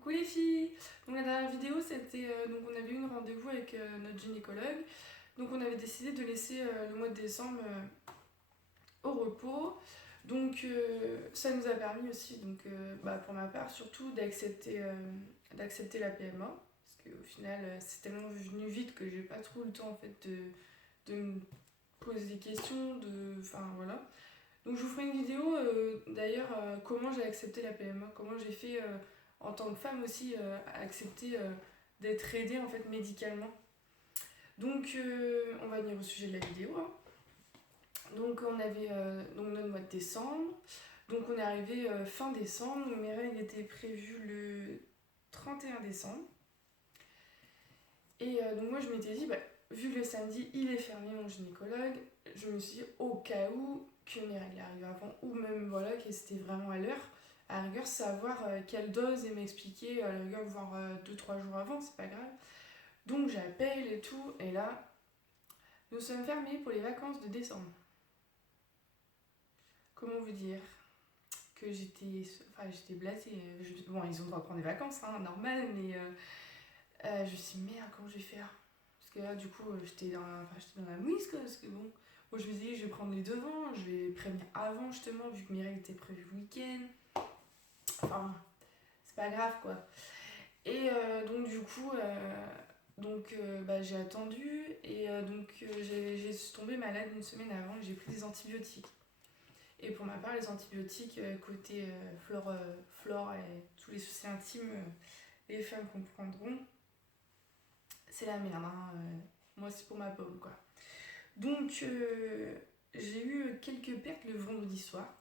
Coucou les filles. Donc la dernière vidéo c'était donc on avait eu un rendez-vous avec notre gynécologue. Donc on avait décidé de laisser le mois de décembre au repos. Donc ça nous a permis aussi pour ma part surtout d'accepter la PMA parce qu'au final c'est tellement venu vite que j'ai pas trop le temps en fait de me poser des questions enfin voilà. Donc je vous ferai une vidéo d'ailleurs comment j'ai accepté la PMA, comment j'ai fait en tant que femme aussi accepter d'être aidée en fait médicalement. Donc on va venir au sujet de la vidéo, hein. Donc on avait donc notre mois de décembre. Donc on est arrivé fin décembre, donc mes règles étaient prévues le 31 décembre. Et donc moi je m'étais dit, vu que le samedi il est fermé mon gynécologue, je me suis dit au cas où que mes règles arrivent avant, ou même voilà, que c'était vraiment à l'heure, à la rigueur savoir quelle dose et m'expliquer, à la rigueur voir 2-3 jours avant, c'est pas grave. Donc j'appelle et tout, et là, nous sommes fermés pour les vacances de décembre. Comment vous dire que j'étais blasée. Bon, ils ont le droit de prendre des vacances, hein, normal, mais je me suis dit, merde, comment je vais faire? Parce que là, du coup, j'étais dans la mouise, quoi, parce que bon, moi je me disais, je vais prendre les devants, je vais prévenir avant, justement, vu que mes règles étaient prévues le week-end. Enfin, c'est pas grave, quoi. Et donc, du coup, j'ai attendu, et j'ai tombé malade une semaine avant, et j'ai pris des antibiotiques. Et pour ma part, les antibiotiques, côté flore et tous les soucis intimes, les femmes comprendront, c'est la merde, hein. Moi, c'est pour ma pomme, quoi. Donc, j'ai eu quelques pertes le vendredi soir.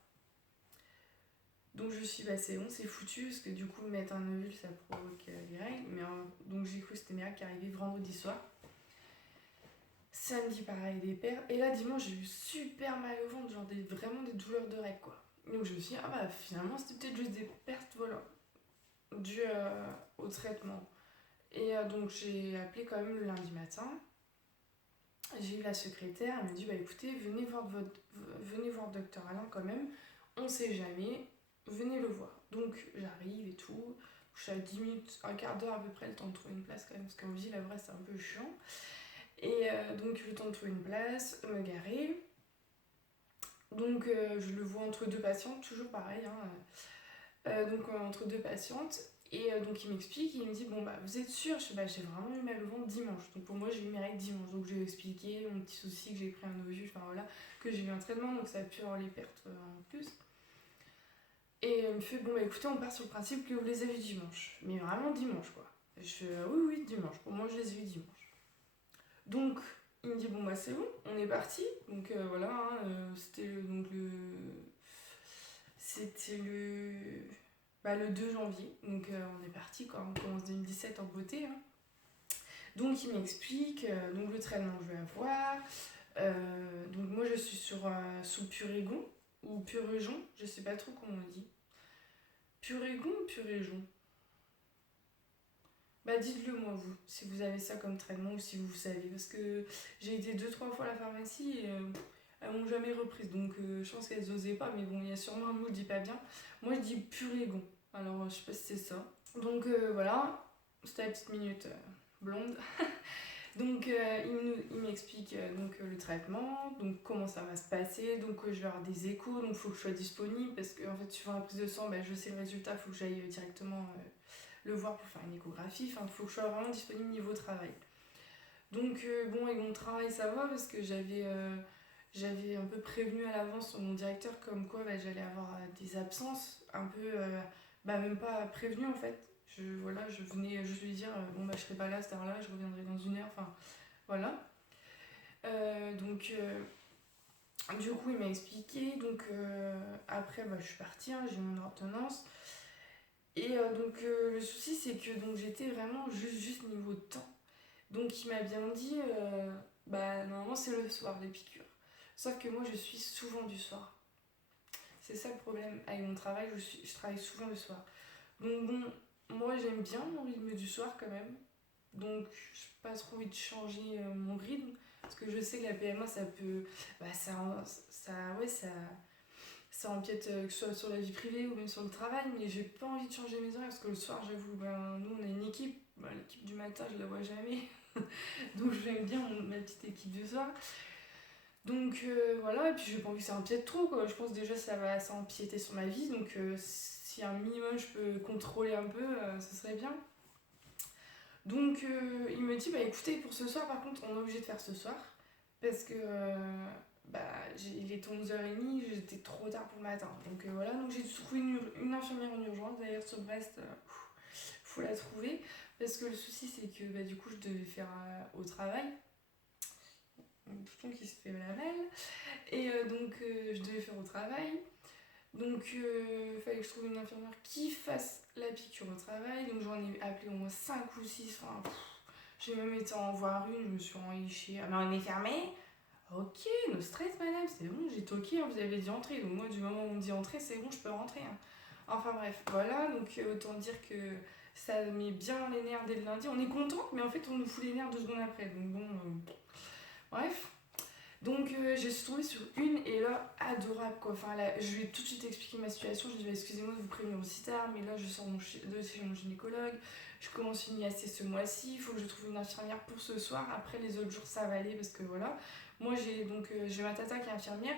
Donc, je me suis dit, c'est bon, c'est foutu, parce que du coup, mettre un ovule, ça provoque les règles. Donc, j'ai cru que c'était mes règles qui arrivaient vendredi soir. Samedi, pareil, des pertes. Et là, dimanche, j'ai eu super mal au ventre, genre vraiment des douleurs de règles, quoi. Donc, je me suis dit, finalement, c'était peut-être juste des pertes, voilà, dues au traitement. Et donc, j'ai appelé quand même le lundi matin. J'ai eu la secrétaire, elle m'a dit écoutez, venez voir docteur Alain quand même, on sait jamais, venez le voir. Donc j'arrive et tout, je suis à 10 minutes, un quart d'heure à peu près, le temps de trouver une place quand même, parce qu'en ville, la vraie, c'est un peu chiant. Et donc le temps de trouver une place, me garer. Donc je le vois entre deux patientes, toujours pareil, hein. Entre deux patientes. Et donc il m'explique, il me dit vous êtes sûre? Je dis j'ai vraiment eu mal au ventre dimanche. Donc pour moi j'ai eu mes règles dimanche. Donc je lui ai expliqué mon petit souci, que j'ai pris un ovule, enfin voilà, que j'ai eu un traitement, donc ça a pu avoir les pertes en plus. Et il me fait écoutez, on part sur le principe que vous les avez eu dimanche. Mais vraiment dimanche quoi. Je fais oui dimanche, pour moi je les ai eu dimanche. Donc il me dit c'est bon, on est parti. Donc voilà, hein, c'était le 2 janvier, donc on est parti quand on commence 2017 en beauté, hein. Donc il m'explique donc le traitement que je vais avoir. Donc moi je suis sous Purégon ou Puréjon, je sais pas trop comment on dit. Purégon ou Puréjon? Dites-le moi vous, si vous avez ça comme traitement ou si vous savez, parce que j'ai été 2-3 fois à la pharmacie et elles m'ont jamais reprise, donc je pense qu'elles osaient pas, mais bon, il y a sûrement un mot, je dis pas bien. Moi je dis Purégon, alors je sais pas si c'est ça. Donc voilà, c'était la petite minute blonde. Donc il m'explique le traitement, donc comment ça va se passer, donc je vais avoir des échos, donc il faut que je sois disponible, parce que en fait suivant la prise de sang, je sais le résultat, il faut que j'aille directement le voir pour faire une échographie, il faut que je sois vraiment disponible niveau travail. Donc et mon travail ça va, parce que j'avais un peu prévenu à l'avance mon directeur comme quoi j'allais avoir des absences, un peu, même pas prévenu en fait. Je venais juste lui dire je serai pas là à cette heure-là, je reviendrai dans une heure, enfin voilà. Du coup il m'a expliqué, donc après je suis partie, hein, j'ai eu mon ordonnance. Et le souci c'est que j'étais vraiment juste niveau de temps. Donc il m'a bien dit, normalement c'est le soir les piqûres. Sauf que moi je suis souvent du soir. C'est ça le problème avec mon travail, je travaille souvent le soir. Donc moi j'aime bien mon rythme du soir quand même. Donc je n'ai pas trop envie de changer mon rythme. Parce que je sais que la PMA ça peut. Ça ça empiète que ce soit sur la vie privée ou même sur le travail, mais j'ai pas envie de changer mes horaires parce que le soir, j'avoue, nous on a une équipe, l'équipe du matin, je la vois jamais, donc j'aime bien ma petite équipe du soir. Donc voilà, et puis j'ai pas envie que ça empiète trop, quoi. Je pense déjà ça empiéter sur ma vie, donc si un minimum je peux contrôler un peu, ce serait bien. Donc il me dit, bah écoutez, pour ce soir par contre, on est obligé de faire ce soir, parce que il est 11h30, j'étais trop tard pour le matin. Donc voilà, donc j'ai trouvé une infirmière en urgence, d'ailleurs sur Brest, faut la trouver, parce que le souci c'est que du coup je devais faire au travail, un bouton qui se fait la malle, et donc je devais faire au travail. Donc il fallait que je trouve une infirmière qui fasse la piqûre au travail. Donc j'en ai appelé au moins 5 ou 6. Enfin, j'ai même été en voir une, je me suis enrichie. Ah mais on est fermé. Ok, no stress madame, c'est bon, j'ai toqué, vous avez dit entrer. Donc moi du moment où on me dit entrer, c'est bon, je peux rentrer. Hein. Enfin bref, voilà, donc autant dire que ça met bien les nerfs dès le lundi. On est content, mais en fait on nous fout les nerfs 2 secondes après. Donc bon, bref. Donc j'ai tombé sur une et là, adorable quoi. Enfin, là, je lui ai tout de suite expliqué ma situation. Je lui ai dit, bah, excusez-moi de vous prévenir aussi tard, mais là je sors de chez mon gynécologue. Je commence une IAC ce mois-ci. Il faut que je trouve une infirmière pour ce soir. Après, les autres jours, ça va aller parce que voilà. Moi, j'ai ma tata qui est infirmière.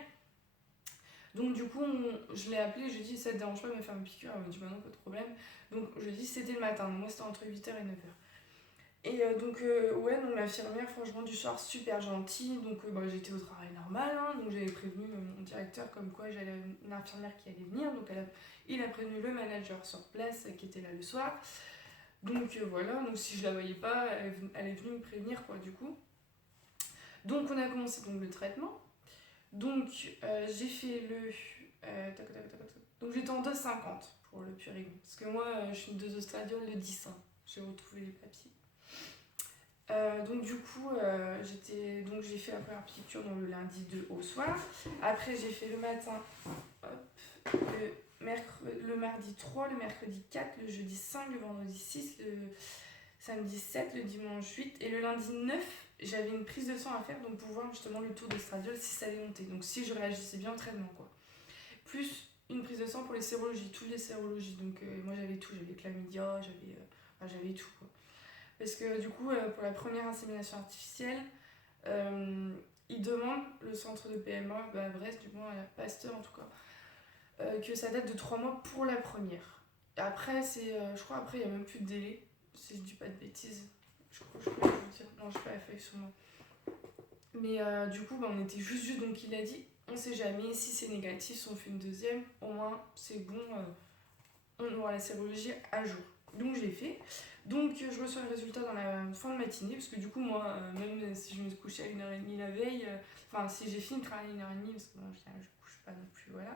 Donc du coup, je l'ai appelée. Je lui ai dit, ça te dérange pas de me faire une piqûre? Elle m'a dit, bah non, pas de problème. Donc je lui ai dit, c'était le matin. Donc, moi, c'était entre 8h et 9h. Et ouais, donc l'infirmière, franchement, du soir, super gentille. Donc j'étais au travail normal, hein, donc j'avais prévenu mon directeur comme quoi j'allais une infirmière qui allait venir. Donc il a prévenu le manager sur place qui était là le soir. Donc voilà, donc si je la voyais pas, elle est venue me prévenir quoi du coup. Donc on a commencé donc le traitement. Donc j'ai fait le... Donc j'étais en dose 50 pour le Purigon. Parce que moi, je suis une dose Ostradiol le 10. Hein. J'ai retrouvé les papiers. Donc du coup, j'ai fait la première piqûre donc, le lundi 2 au soir. Après, j'ai fait le matin, hop, le mardi 3, le mercredi 4, le jeudi 5, le vendredi 6, le samedi 7, le dimanche 8 et le lundi 9, j'avais une prise de sang à faire donc pour voir justement le taux d'estradiol si ça allait monter. Donc si je réagissais bien au traitement quoi. Plus une prise de sang pour les sérologies, toutes les sérologies. Donc moi j'avais tout, j'avais chlamydia, j'avais tout quoi. Parce que du coup, pour la première insémination artificielle, ils demandent, le centre de PMA, à Brest, du moins à la Pasteur en tout cas, que ça date de 3 mois pour la première. Après, je crois après il n'y a même plus de délai, si je dis pas de bêtises. Je crois que je vous dire. Non, je n'ai pas la feuille sur moi. Mais du coup, on était juste, donc il a dit, on sait jamais, si c'est négatif, si on fait une deuxième, au moins c'est bon, on aura la sérologie à jour. Donc j'ai fait. Donc je reçois le résultat dans la fin de matinée, parce que du coup moi, même si je me suis couchée à 1h30 la veille, si j'ai fini de travailler à 1h30, parce que bon, je couche pas non plus, voilà.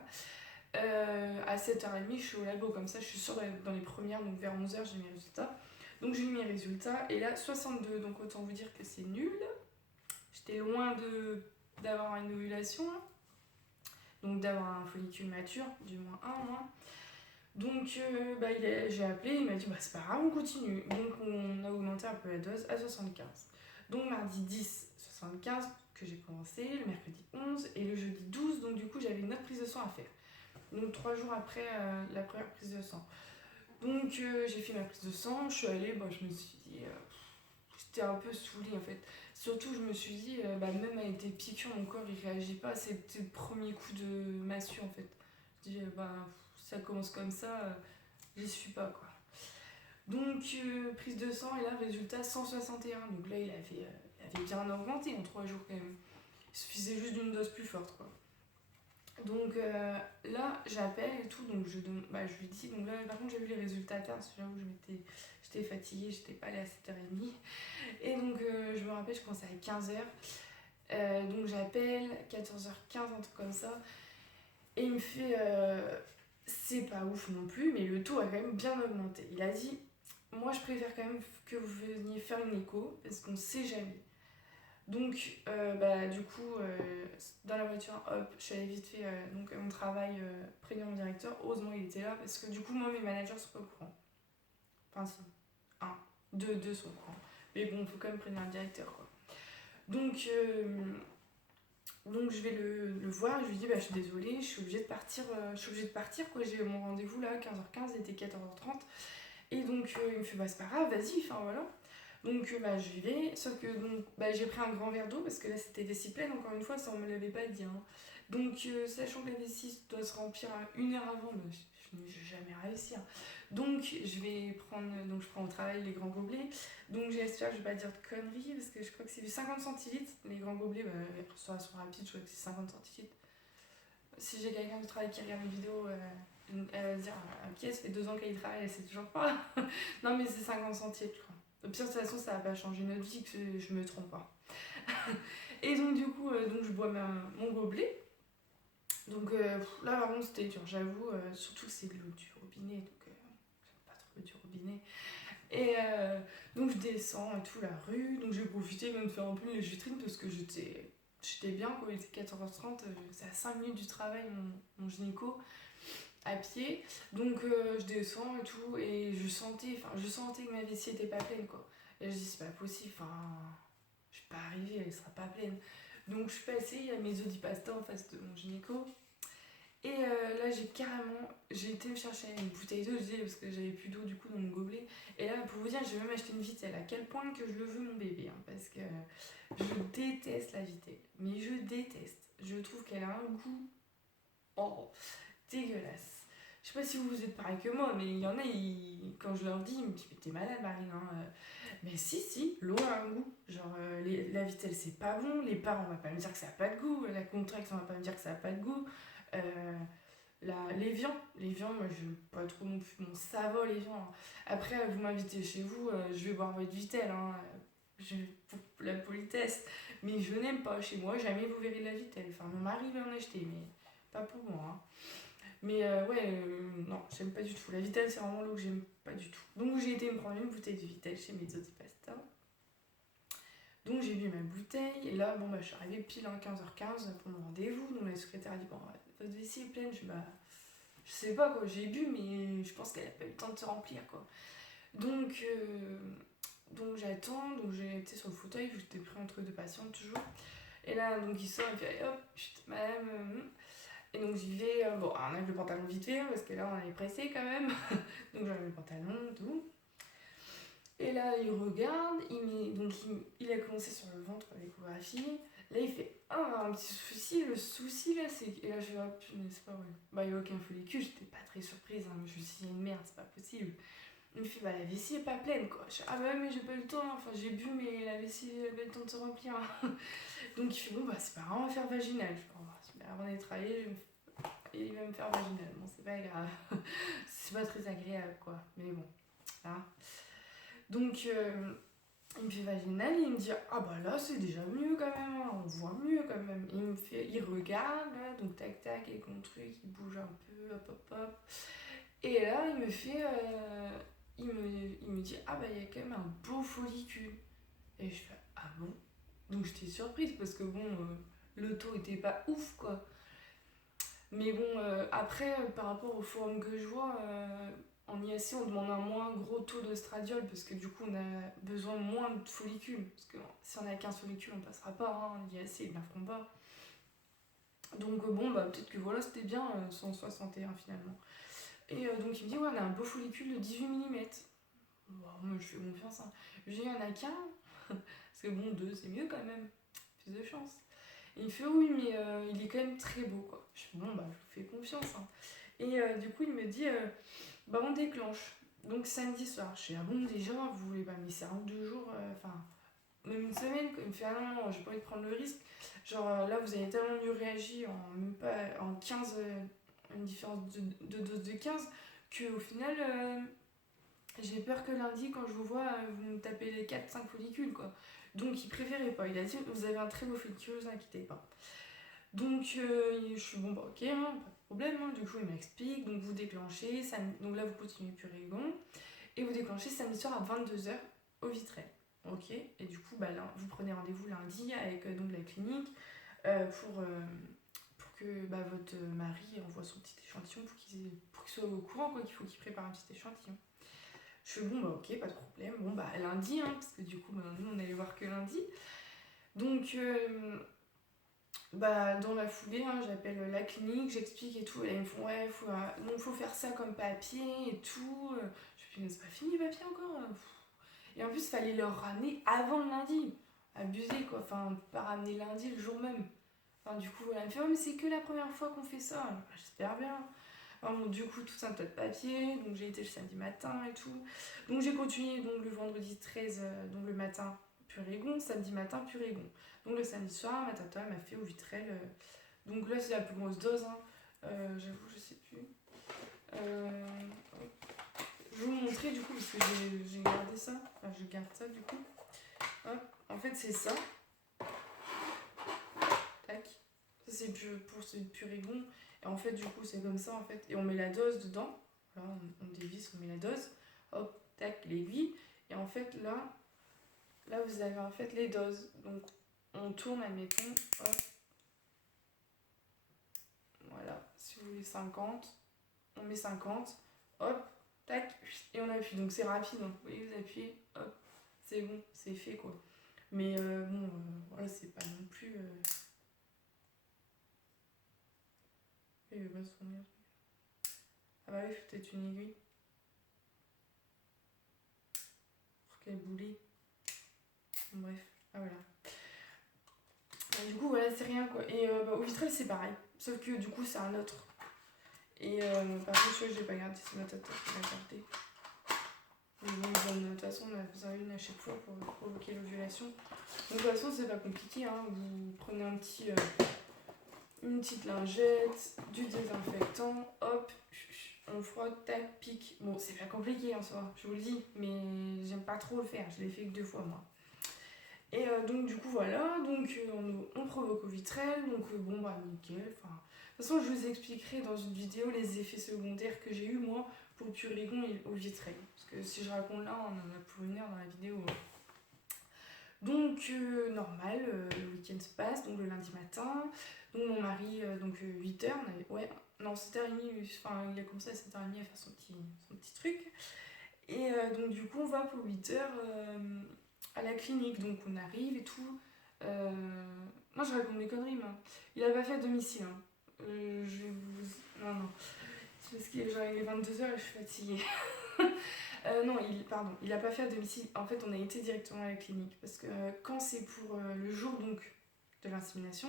À 7h30 je suis au labo, comme ça je suis sûre dans les premières, donc vers 11h j'ai mes résultats. Donc j'ai eu mes résultats, et là 62, donc autant vous dire que c'est nul. J'étais loin d'avoir une ovulation, hein. Donc d'avoir un follicule mature, du moins un au moins. Donc j'ai appelé, il m'a dit c'est pas grave, on continue. Donc on a augmenté un peu la dose à 75. Donc mardi 10, 75 que j'ai commencé, le mercredi 11 et le jeudi 12, donc du coup j'avais une autre prise de sang à faire. Donc 3 jours après la première prise de sang. Donc j'ai fait ma prise de sang, je suis allée, je me suis dit, j'étais un peu saoulée en fait. Surtout je me suis dit, même avec des piqûres, mon corps il réagit pas, c'était le premier coup de massue en fait. Je dis, ça commence comme ça, j'y suis pas quoi. Donc prise de sang et là résultat 161. Donc là il avait bien augmenté en 3 jours quand même. Il suffisait juste d'une dose plus forte quoi. Donc là j'appelle et tout, donc je lui dis, donc là par contre j'ai vu les résultats tard, parce que j'avoue j'étais fatiguée, j'étais pas allée à 7h30. Et donc je me rappelle je commençais à 15h. Donc j'appelle 14h15, un truc comme ça. Et il me fait c'est pas ouf non plus, mais le taux a quand même bien augmenté. Il a dit, moi je préfère quand même que vous veniez faire une écho, parce qu'on sait jamais. Donc du coup, dans la voiture, hop, je suis allée vite fait donc à mon travail, prévenir mon directeur. Heureusement il était là, parce que du coup moi mes managers sont pas au courant. Enfin si, deux sont au courant. Mais bon, il faut quand même prévenir le directeur quoi. Donc Donc je vais le voir, je lui dis bah je suis désolée, je suis obligée de partir quoi, j'ai mon rendez-vous là à 15h15, il était 14h30. Et donc il me fait bah c'est pas grave, vas-y, enfin voilà. Donc bah je vais, sauf que donc bah j'ai pris un grand verre d'eau parce que là c'était vessie pleine encore une fois, ça on me l'avait pas dit hein. Donc sachant que la vessie doit se remplir à 1 heure avant, bah, je n'ai jamais réussi hein. Donc je prends au travail les grands gobelets. Donc j'espère que je vais pas dire de conneries parce que je crois que c'est du 50 centilitres. Les grands gobelets, bah, restauration rapide, je crois que c'est 50 centilitres. Si j'ai quelqu'un du travail qui regarde les vidéos, elle va se dire ok, ça fait 2 ans qu'elle y travaille, elle sait toujours pas. Non mais c'est 50 centilitres, je crois. Au pire, de toute façon, ça va pas changer notre vie que je me trompe pas. Et donc, du coup, donc, je bois mon gobelet. Donc là, par contre, c'était dur, j'avoue. Surtout que c'est de l'eau du robinet. Donc, j'aime pas trop l'eau du robinet. Et donc, je descends et tout la rue. Donc, j'ai profité même de faire un peu les vitrines parce que j'étais bien quand il était 14h30. C'est à 5 minutes du travail, mon gynéco, à pied. Donc, je descends et tout. Et je sentais que ma vessie était pas pleine, quoi. Et je dis, c'est pas possible. Je vais pas arriver, elle sera pas pleine. Donc je suis passée, il y a mes Odipasta en face de mon gynéco. Et là, j'ai été me chercher une bouteille d'eau, je disais, parce que j'avais plus d'eau du coup dans mon gobelet. Et là, pour vous dire, j'ai même acheté une vitelle. À quel point que je le veux, mon bébé. Hein, parce que je déteste la vitelle. Mais je déteste. Je trouve qu'elle a un goût dégueulasse. Je sais pas si vous êtes pareil que moi, mais il y en a, quand je leur dis, ils me disent, mais t'es malade, Marine. Hein. Mais si, l'eau a un goût. Genre, la vitelle, c'est pas bon. Les parents, on va pas me dire que ça a pas de goût. La Contract, on va pas me dire que ça a pas de goût. Euh, les viands, moi, je n'aime pas trop non plus. Bon, ça va, les viands. Après, vous m'invitez chez vous, je vais boire votre vitelle, hein, pour la politesse. Mais je n'aime pas. Chez moi, jamais vous verrez de la vitelle. Enfin, mon mari va en acheter, mais pas pour moi. Hein. Mais non, j'aime pas du tout. La vitelle, c'est vraiment l'eau que j'aime pas du tout. Donc, j'ai été me prendre une bouteille de vitelle chez Mezzo Pasta. Donc j'ai bu ma bouteille et là bon bah je suis arrivée pile à 15h15 pour mon rendez-vous. Donc la secrétaire a dit bon votre vessie est pleine. Je dis bah je sais pas quoi, j'ai bu mais je pense qu'elle a pas eu le temps de se remplir quoi. Donc j'attends, donc j'ai été sur le fauteuil, j'étais pris entre deux patientes toujours. Et là donc il sort, il fait hop, chut, madame. Et donc j'y vais, bon on enlève le pantalon vite fait parce que là on est pressé quand même. Donc j'enlève le pantalon, tout. Et là, il regarde, il a commencé sur le ventre, l'échographie. Là, il fait un petit souci. Le souci, là, c'est. Et là, je vais, oh punaise, c'est pas vrai. Bah, il n'y a aucun follicule, j'étais pas très surprise. Hein. Je me suis dit, merde, c'est pas possible. Il me fait, bah, la vessie est pas pleine, quoi. Je fais, ah, bah, mais j'ai pas eu le temps. Enfin, j'ai bu, mais la vessie, elle a pas eu le temps de se remplir. Donc, il fait, bon, bah, c'est pas grave, on va faire vaginal. Je fais, oh, super, avant d'être travaillé, il va me faire vaginal. Bon, c'est pas grave. C'est pas très agréable, quoi. Mais bon, là. Donc, il me fait vaginal et il me dit ah bah là c'est déjà mieux quand même, hein, on voit mieux quand même. Il regarde là, donc tac tac, et mon truc il bouge un peu, hop hop hop. Et là il me fait, il me dit ah bah il y a quand même un beau follicule. Et je fais ah bon. Donc j'étais surprise parce que bon, le taux était pas ouf quoi. Mais bon, après par rapport au forum que je vois. En IAC, on demande un moins gros taux d'oestradiol parce que du coup, on a besoin de moins de follicules. Parce que si on a 15 follicules, on passera pas. Hein. L'IAC, ils ne la feront pas. Donc, bon, bah, peut-être que voilà, c'était bien, 161 finalement. Et donc, il me dit, ouais, on a un beau follicule de 18 mm. Bon, moi, je fais confiance. Hein. Je dis, il y en a qu'un. Parce que bon, 2, c'est mieux quand même. Plus de chance. Et il me fait, oui, mais il est quand même très beau, quoi. Je fais, bon, bah, je vous fais confiance. Hein. Et du coup, il me dit. Bah on déclenche. Donc samedi soir, je fais ah bon déjà, vous voulez pas me laisser 1 ou 2 jours, enfin même une semaine quoi. Il me fait ah non, j'ai pas envie de prendre le risque. Genre là vous avez tellement mieux réagi en même pas en 15, une différence de dose de 15, que au final j'ai peur que lundi quand je vous vois vous me tapez les 4-5 follicules quoi. Donc il préférait pas. Il a dit vous avez un très beau follicule, vous inquiétez pas. Donc je suis bon bah ok, hein, pas de problème, hein. Du coup il m'explique, donc vous déclenchez, donc là vous continuez Purigon, et vous déclenchez samedi soir à 22h au Vitrel. Ok, et du coup bah, là, vous prenez rendez-vous lundi avec donc, la clinique pour que bah, votre mari envoie son petit échantillon pour qu'il soit au courant quoi, qu'il faut qu'il prépare un petit échantillon. Je fais bon bah ok, pas de problème, bon bah lundi, hein, parce que du coup bah, nous on allait voir que lundi. Donc Bah, dans la foulée, hein, j'appelle la clinique, j'explique et tout. Et là, ils me font, ouais, donc faut faire ça comme papier et tout. Je fais, mais c'est pas fini, papier encore. Et en plus, il fallait leur ramener avant le lundi. Abusé, quoi. Enfin, on peut pas ramener lundi le jour même. Enfin, du coup, elle me fait, oh, mais c'est que la première fois qu'on fait ça. Alors, j'espère bien. Enfin, bon, du coup, tout un tas de papier. Donc, j'ai été le samedi matin et tout. Donc, j'ai continué donc, le vendredi 13, donc le matin, Purégon. Samedi matin, Purégon. Donc, le samedi soir, ma tata m'a fait au Vitrel. Donc, là, c'est la plus grosse dose. Hein. J'avoue, je sais plus. Je vais vous montrer du coup, parce que j'ai gardé ça. Enfin, je garde ça du coup. Hop. En fait, c'est ça. Tac. Ça, c'est pour ce Purégon. Et en fait, du coup, c'est comme ça en fait. Et on met la dose dedans. Voilà, on dévisse, on met la dose. Hop, tac, l'aiguille. Et en fait, là, vous avez en fait les doses. Donc, on tourne, admettons. Hop. Voilà. Si vous voulez 50, on met 50. Hop, tac. Et on appuie. Donc, c'est rapide. Hein. Vous voyez, vous appuyez. Hop. C'est bon, c'est fait quoi. Mais bon, voilà, c'est pas non plus. Il va pas se fournir. Ah bah oui, il faut peut-être une aiguille. Pour qu'elle boule. Bref, ah voilà. Et du coup, voilà, c'est rien quoi. Et bah, au Vitrel, c'est pareil. Sauf que du coup, c'est un autre. Et par contre, je l'ai pas gardé, c'est ma tata qui l'a gardé. Mais bon, de toute façon, on a besoin d'une à chaque fois pour provoquer l'ovulation. Donc, de toute façon, c'est pas compliqué. Hein. Vous prenez une petite lingette, du désinfectant, hop, on frotte, tac, pique. Bon, c'est pas compliqué en soi, je vous le dis, mais j'aime pas trop le faire, je l'ai fait que 2 fois moi. Et donc du coup voilà, donc on provoque au Vitrel, donc bon bah nickel, enfin... De toute façon je vous expliquerai dans une vidéo les effets secondaires que j'ai eu moi pour Purégon et au Vitrel. Parce que si je raconte là, on en a pour 1 heure dans la vidéo. Donc normal, le week-end se passe, donc le lundi matin. Donc mon mari, donc 8h, on avait... Ouais, non 7h30, enfin il a commencé à 7h30 à faire son petit truc. Et donc du coup on va pour 8h à la clinique, donc on arrive et tout. Moi je raconte des conneries, mais il a pas fait à domicile. Hein. Je vais vous... Non. C'est parce qu'il est genre il est 22h et je suis fatiguée. Non, il a pas fait à domicile. En fait, on a été directement à la clinique. Parce que quand c'est pour le jour donc de l'insémination,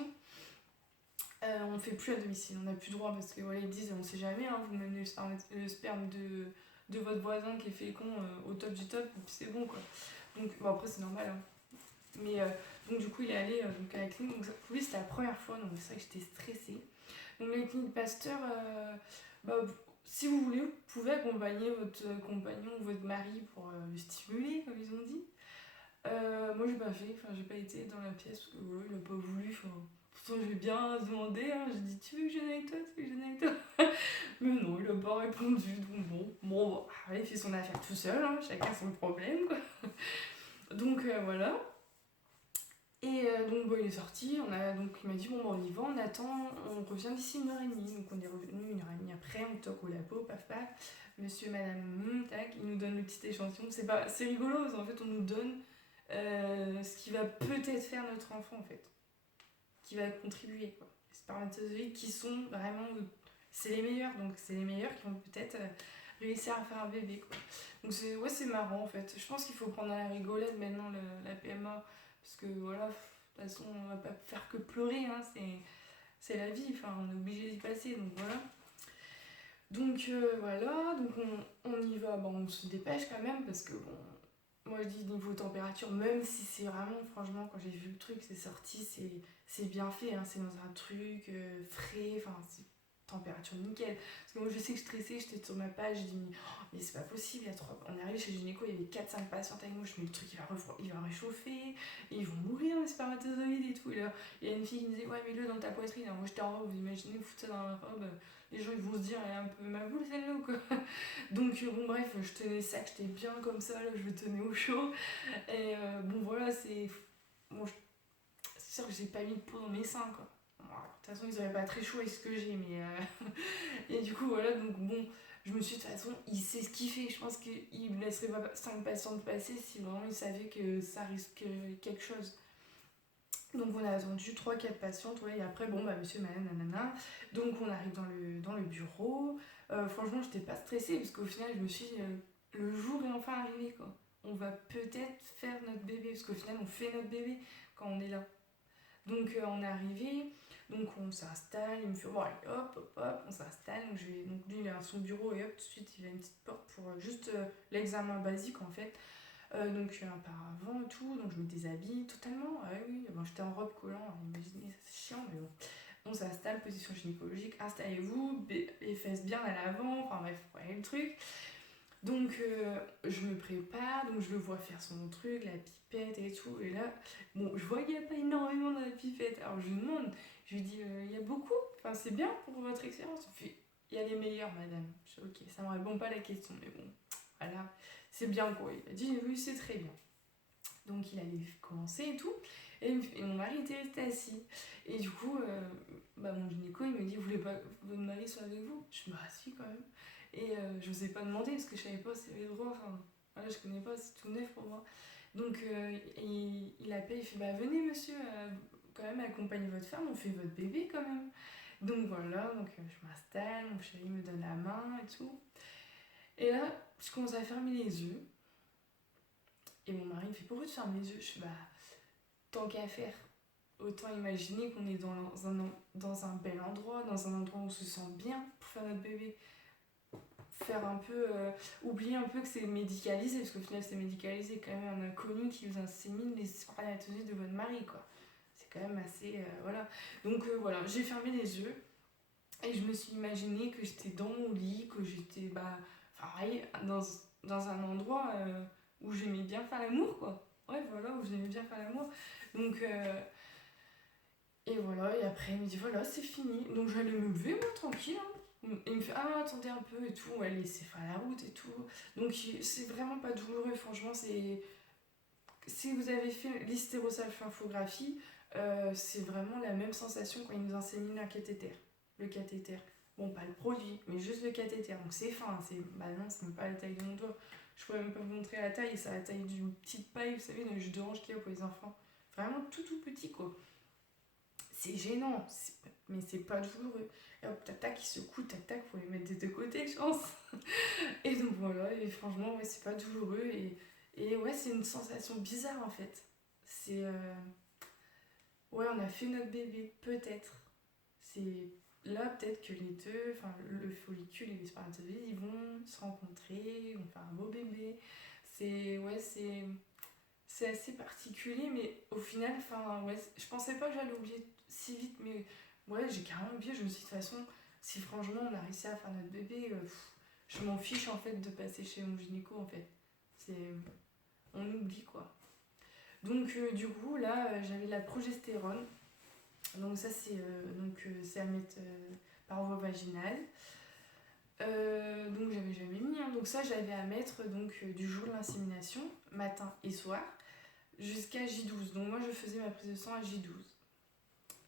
on fait plus à domicile. On n'a plus droit parce que voilà, ils disent on sait jamais, hein, vous menez le sperme de votre voisin qui est fécond au top du top, et puis c'est bon quoi. Donc, bon, après, c'est normal. Hein. Mais donc, du coup, il est allé donc, à la clinique. Donc, pour lui, c'était la première fois. Donc, c'est vrai que j'étais stressée. Donc, la clinique Pasteur, bah, si vous voulez, vous pouvez accompagner votre compagnon ou votre mari pour le stimuler, comme ils ont dit. Moi, j'ai pas fait. Enfin, j'ai pas été dans la pièce parce que voilà, il a pas voulu. Enfin, pourtant, je lui ai bien demandé. Hein, j'ai dit, tu veux que je vienne avec toi? Tu veux que je vienne avec toi? Mais non, il a pas répondu. Donc, bon, il fait son affaire tout seul. Hein, chacun son problème, quoi. Donc voilà. Et donc bon, il est sorti, il m'a dit bon on y va, on attend, on revient d'ici 1h30. Donc on est revenu 1h30 après, on toque au labo, paf paf, monsieur, madame, tac, il nous donne le petit échantillon. C'est rigolo, parce qu'en fait on nous donne ce qui va peut-être faire notre enfant en fait, qui va contribuer quoi. Les spermatozoïdes qui sont vraiment, c'est les meilleurs, donc c'est les meilleurs qui vont peut-être réussir à faire un bébé quoi. Donc c'est marrant en fait. Je pense qu'il faut prendre à la rigolade maintenant la PMA. Parce que voilà, de toute façon, on va pas faire que pleurer, hein, c'est la vie, enfin, on est obligé d'y passer, donc voilà. Donc voilà, donc on y va, bon, on se dépêche quand même, parce que bon, moi je dis niveau température, même si c'est vraiment, franchement, quand j'ai vu le truc, c'est sorti, c'est bien fait, hein, c'est dans un truc frais, enfin, c'est température nickel. Parce que moi je sais que je stressais, j'étais sur ma page, je dis mais c'est pas possible, on est arrivé chez le gynéco, il y avait 4-5 patientes avec moi, je me dis le truc il va réchauffer, et ils vont mourir les spermatozoïdes et tout. Et là, il y a une fille qui me disait ouais mets-le dans ta poitrine. Alors moi j'étais en robe, vous imaginez, vous foutez ça dans la robe, les gens ils vont se dire elle est un peu ma boule celle-là ou quoi. Donc bon bref, je tenais ça, j'étais bien comme ça, là, je me tenais au chaud. Et bon voilà, c'est... Bon, c'est sûr que j'ai pas mis de peau dans mes seins quoi. Bon, de toute façon ils avaient pas très chaud avec ce que j'ai, mais... Et du coup voilà, donc bon... Je me suis dit, de toute façon, il sait ce qu'il fait. Je pense qu'il ne laisserait pas 5 patientes passer si vraiment il savait que ça risque quelque chose. Donc on a attendu 3-4 patientes, ouais, et après, bon, bah monsieur, madame, nanana. Donc on arrive dans le bureau. Franchement, j'étais pas stressée, parce qu'au final, je me suis dit, le jour est enfin arrivé, quoi. On va peut-être faire notre bébé, parce qu'au final, on fait notre bébé quand on est là. Donc on est arrivé, donc on s'installe, il me fait bon allez hop hop hop, on s'installe, donc lui il est à son bureau et hop tout de suite il a une petite porte pour juste l'examen basique en fait. Donc un paravent et tout, donc je me déshabille totalement, ah oui, bon, j'étais en robe collant, imaginez ça c'est chiant mais bon. On s'installe, position gynécologique, installez-vous, les fesses bien à l'avant, enfin bref, vous voyez le truc. Donc je me prépare, donc je le vois faire son truc, la pipette et tout. Et là, bon, je vois qu'il n'y a pas énormément dans la pipette. Alors je lui demande, je lui dis, il y a beaucoup, enfin c'est bien pour votre expérience. Il fait, il y a les meilleurs, madame. Je dis, ok, ça ne me répond pas à la question, mais bon, voilà, c'est bien quoi. Il a dit, oui, c'est très bien. Donc il allait commencer et tout. Et mon mari était resté assis. Et du coup, bah, mon gynéco, il me dit, vous voulez pas que votre mari soit avec vous? Je me dis, bah si quand même. Et je n'osais pas demander parce que je savais pas si avait le droit. Enfin, voilà, je connais pas, c'est tout neuf pour moi. Donc il appelle, il fait, bah venez monsieur, quand même accompagnez votre femme, on fait votre bébé quand même. Donc voilà, donc je m'installe, mon chéri me donne la main et tout. Et là, je commence à fermer les yeux. Et mon mari me fait, pourquoi tu fermes les yeux? Je fais, bah tant qu'à faire, autant imaginer qu'on est dans un bel endroit, dans un endroit où on se sent bien pour faire notre bébé. Faire un peu, oublier un peu que c'est médicalisé, parce qu'au final c'est médicalisé, quand même un inconnu qui vous insémine les spermatozoïdes de votre mari, quoi. C'est quand même assez, voilà. Donc voilà, j'ai fermé les yeux et je me suis imaginé que j'étais dans mon lit, que j'étais, bah, pareil, dans un endroit où j'aimais bien faire l'amour, quoi. Ouais, voilà, où j'aimais bien faire l'amour. Donc, et voilà, et après il me dit voilà, c'est fini. Donc j'allais me lever, moi, tranquille, hein. Et il me fait ah, attendez un peu et tout, on va laisser faire la route et tout. Donc c'est vraiment pas douloureux, franchement, c'est. Si vous avez fait l'hystérosalpingographie, c'est vraiment la même sensation quand ils nous inséminent un cathéter. Le cathéter. Bon, pas le produit, mais juste le cathéter. Donc c'est fin, c'est. Bah non, c'est même pas la taille de mon doigt. Je pourrais même pas vous montrer la taille, c'est la taille d'une petite paille, vous savez, dans le jus d'orange qu'il y a pour les enfants. Vraiment tout tout petit, quoi. C'est gênant, mais c'est pas douloureux. Et hop, tac, il secoue, tac, faut les mettre des deux côtés, je pense. Et donc voilà, et franchement, ouais, c'est pas douloureux. Et ouais, c'est une sensation bizarre en fait. C'est. Ouais, on a fait notre bébé, peut-être. C'est. Là, peut-être que les deux, enfin, le follicule et les spermatozoïdes, ils vont se rencontrer, ils vont faire un beau bébé. C'est. Ouais, c'est assez particulier, mais au final, enfin, ouais, je pensais pas que j'allais oublier si vite, mais ouais, j'ai carrément oublié. Je me suis dit, de toute façon, si franchement on a réussi à faire notre bébé, je m'en fiche en fait de passer chez mon gynéco en fait. C'est. On oublie quoi. Donc, du coup, là, j'avais de la progestérone. Donc, ça, c'est à mettre par voie vaginale. Donc j'avais jamais mis, hein. Donc ça j'avais à mettre donc du jour de l'insémination, matin et soir, jusqu'à J12. Donc moi je faisais ma prise de sang à J12.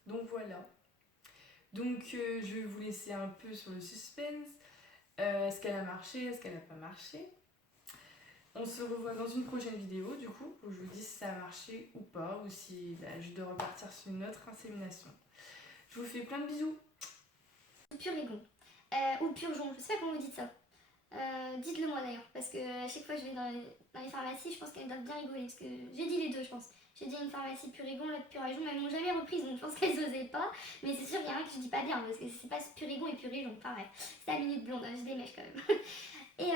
Donc voilà. Donc je vais vous laisser un peu sur le suspense. Est-ce qu'elle a marché? Est-ce qu'elle n'a pas marché? On se revoit dans une prochaine vidéo du coup, où je vous dis si ça a marché ou pas, ou si je dois repartir sur une autre insémination. Je vous fais plein de bisous. Purigon. Ou Purgeon, je sais pas comment vous dites ça. Dites-le moi d'ailleurs, parce que à chaque fois que je vais dans les pharmacies, je pense qu'elles doivent bien rigoler, parce que j'ai dit les deux, je pense. J'ai dit une pharmacie Purigon, l'autre Puragon, mais elles m'ont jamais reprise, donc je pense qu'elles osaient pas. Mais c'est sûr qu'il y en a un que je dis pas bien, parce que c'est pas Purigon et Purigon, enfin bref. C'est la minute blonde, je démêche quand même. Et